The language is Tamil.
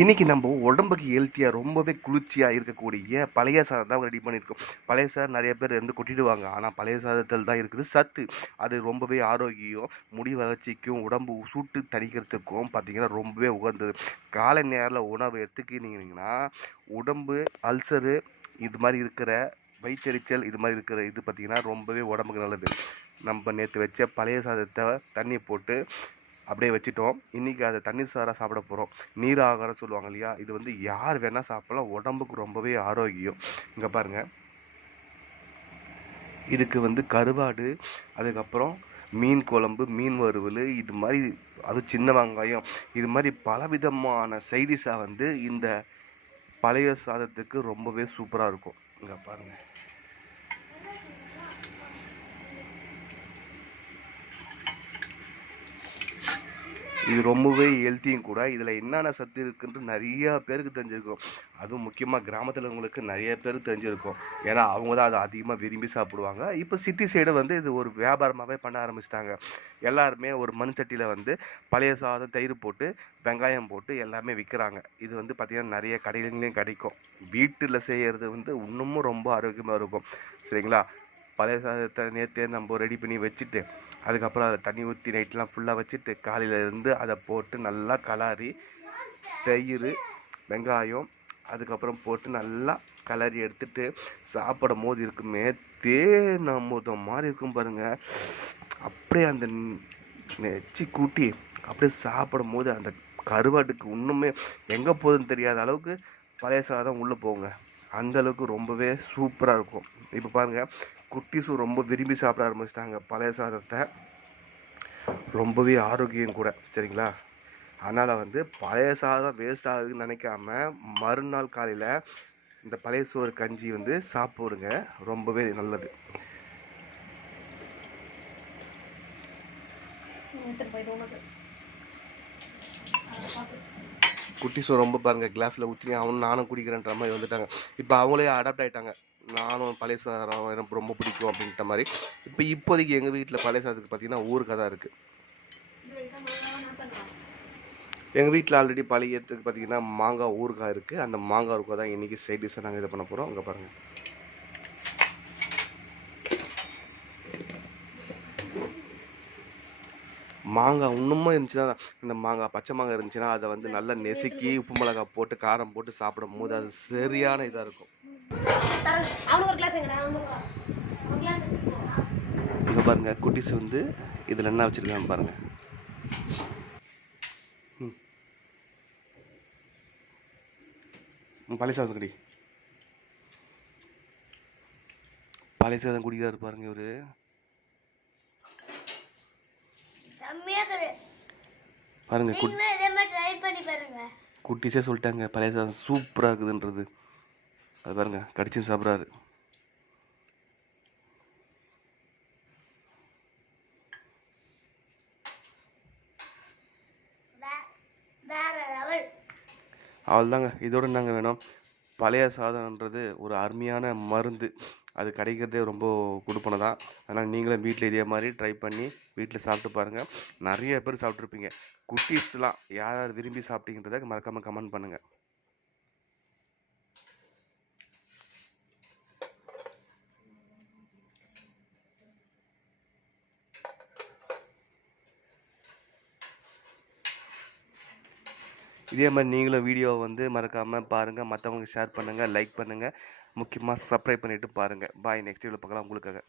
இன்னைக்கு நம்ம உடம்புக்கு ஹெல்த்தியாக ரொம்பவே குளிர்ச்சியாக இருக்கக்கூடிய பழைய சாதம் தான் ரெடி பண்ணியிருக்கோம். பழைய சாதம் நிறைய பேர் வந்து கொட்டிடுவாங்க. ஆனால் பழைய சாதத்தில் தான் இருக்குது சத்து. அது ரொம்பவே ஆரோக்கியம் முடி வளர்ச்சிக்கும் உடம்பு சூட்டு தணிக்கிறதுக்கும் பார்த்தீங்கன்னா ரொம்பவே உகந்தது. காலை நேரில் உணவு எடுத்துக்கினீங்கன்னா உடம்பு அல்சரு இது மாதிரி இருக்கிற வயிற்றெரிச்சல் இது மாதிரி இருக்கிற இது பார்த்திங்கன்னா ரொம்பவே உடம்புக்கு நல்லது. நம்ம நேற்று வச்ச பழைய சாதத்தை தண்ணி போட்டு அப்படியே வச்சுட்டோம். இன்றைக்கி அதை தண்ணி சாராக சாப்பிட போகிறோம் நீர் ஆகாரம் சொல்லுவாங்க இல்லையா? இது வந்து யார் வேணால் சாப்பிடலாம். உடம்புக்கு ரொம்பவே ஆரோக்கியம். இங்கே பாருங்கள் இதுக்கு வந்து கருவாடு அதுக்கப்புறம் மீன் குழம்பு மீன் வறுவல் இது மாதிரி அது சின்ன வெங்காயம். இது மாதிரி பலவிதமான சைடிஷாக வந்து இந்த பழைய சாதத்துக்கு ரொம்பவே சூப்பராக இருக்கும். இங்கே பாருங்கள் இது ரொம்பவே ஹெல்த்தியும் கூட. இதில் என்னென்ன சத்து இருக்குன்ட்டு நிறையா பேருக்கு தெரிஞ்சிருக்கும். அதுவும் முக்கியமாக கிராமத்தில் உங்களுக்கு நிறைய பேருக்கு தெரிஞ்சிருக்கும். ஏன்னா அவங்க தான் அதை அதிகமாக விரும்பி சாப்பிடுவாங்க. இப்போ சிட்டி சைடு வந்து இது ஒரு வியாபாரமாகவே பண்ண ஆரம்பிச்சிட்டாங்க. எல்லாருமே ஒரு மண் சட்டியில் வந்து பழைய சாதம் தயிர் போட்டு வெங்காயம் போட்டு எல்லாமே விற்கிறாங்க இது வந்து பார்த்திங்கன்னா நிறைய கடைகளிலையும் கிடைக்கும். வீட்டில் செய்கிறது வந்து இன்னமும் ரொம்ப ஆரோக்கியமாக இருக்கும். சரிங்களா? பழைய சாதத்தை நேற்றே நம்ம ரெடி பண்ணி வச்சுட்டு அதுக்கப்புறம் அதை தண்ணி ஊற்றி நைட்லாம் ஃபுல்லாக வச்சுட்டு காலையில் இருந்து அதை போட்டு நல்லா கலாரி தயிர் வெங்காயம் அதுக்கப்புறம் போட்டு நல்லா கலரி எடுத்துட்டு சாப்பிடும் போது இருக்குமே தேன் அமுதம் மாதிரி இருக்கும் பாருங்கள் அப்படியே அந்த நெச்சி கூட்டி அப்படியே சாப்பிடும் போது அந்த கருவாட்டுக்கு இன்னுமே எங்கே போகுதுன்னு தெரியாத அளவுக்கு பழைய சாதம் உள்ளே போங்க அந்தளவுக்கு ரொம்பவே சூப்பராக இருக்கும். இப்போ பாருங்கள் குட்டிஸும் ரொம்ப விரும்பி சாப்பிட ஆரம்பிச்சிட்டாங்க பழைய சாதத்தை. ரொம்பவே ஆரோக்கியம் கூட சரிங்களா? அதனால் வந்து பழைய சாதம் வேஸ்ட் ஆகுதுன்னு நினைக்காம மறுநாள் காலையில் இந்த பழைய சோறு கஞ்சி வந்து சாப்பிடுங்க ரொம்பவே நல்லது. எடுத்துட்டு உனக்கு அதை பார்த்து குட்டி சோறு ரொம்ப பாருங்கள் கிளாஸில் ஊற்றி அவனும் நானும் குடிக்கிறேன்ற மாதிரி வந்துட்டாங்க. இப்போ அவங்களே அடாப்ட் ஆகிட்டாங்க நானும் பழைய சாதம் எனக்கு ரொம்ப பிடிக்கும் அப்படின்ற மாதிரி. இப்போ இப்போதைக்கு எங்கள் வீட்டில் பழைய சாதத்துக்கு பார்த்தீங்கன்னா ஊறுகாய் தான் இருக்குது எங்கள் வீட்டில் ஆல்ரெடி பழையத்துக்கு பார்த்தீங்கன்னா மாங்காய் ஊறுகாய் இருக்குது அந்த மாங்காய் ஊறுகாய் தான் இன்றைக்கி சைட் டிஷ்ஷாக நாங்கள் இதை பண்ண போகிறோம் அங்கே பாருங்கள் மாங்காய் இன்னுமும் இருந்துச்சுன்னா இந்த மாங்காய் பச்சை மாங்காய் இருந்துச்சுன்னா அதை வந்து நல்லா நெசுக்கி உப்பு மிளகாய் போட்டு காரம் போட்டு சாப்பிடும் போது அது சரியான இதாக இருக்கும். இங்கே பாருங்கள் குட்டிஸ் வந்து இதில் என்ன வச்சுருக்காங்க பாருங்கள் பழைய சாதம் குடி. பழைய சாதம் குடிக்கிறாரு பாருங்க இவரு செம்மையா இருக்குது பாருங்க குட்டிஸே சொல்லிட்டாங்க பழைய சாதம் சூப்பராக இருக்குதுன்றது. அது பாருங்க கடிச்சு சாப்பிட்றாரு. லெவல் அவ்வளோதாங்க இதோட நாங்கள் வேணும்? பழைய சாதம்ன்றது ஒரு அருமையான மருந்து. அது கிடைக்கிறதே ரொம்ப கொடுப்பனை தான் அதனால் நீங்களும் வீட்டில் இதே மாதிரி ட்ரை பண்ணி வீட்டில் சாப்பிட்டு பாருங்கள் நிறைய பேர் சாப்பிட்ருப்பீங்க குட்டீஸ்லாம் யார் யார் விரும்பி சாப்பிட்டீங்கன்றதை மறக்காமல் கமெண்ட் பண்ணுங்கள் இதே மாதிரி நீங்களும் வீடியோவை வந்து மறக்காமல் பாருங்கள் மற்றவங்களுக்கு ஷேர் பண்ணுங்கள் லைக் பண்ணுங்கள் முக்கியமாக சப்ஸ்கிரைப் பண்ணிவிட்டு பாருங்கள் பாய். நெக்ஸ்ட் வீடியோவில் பார்க்கலாம். உங்களுக்காக.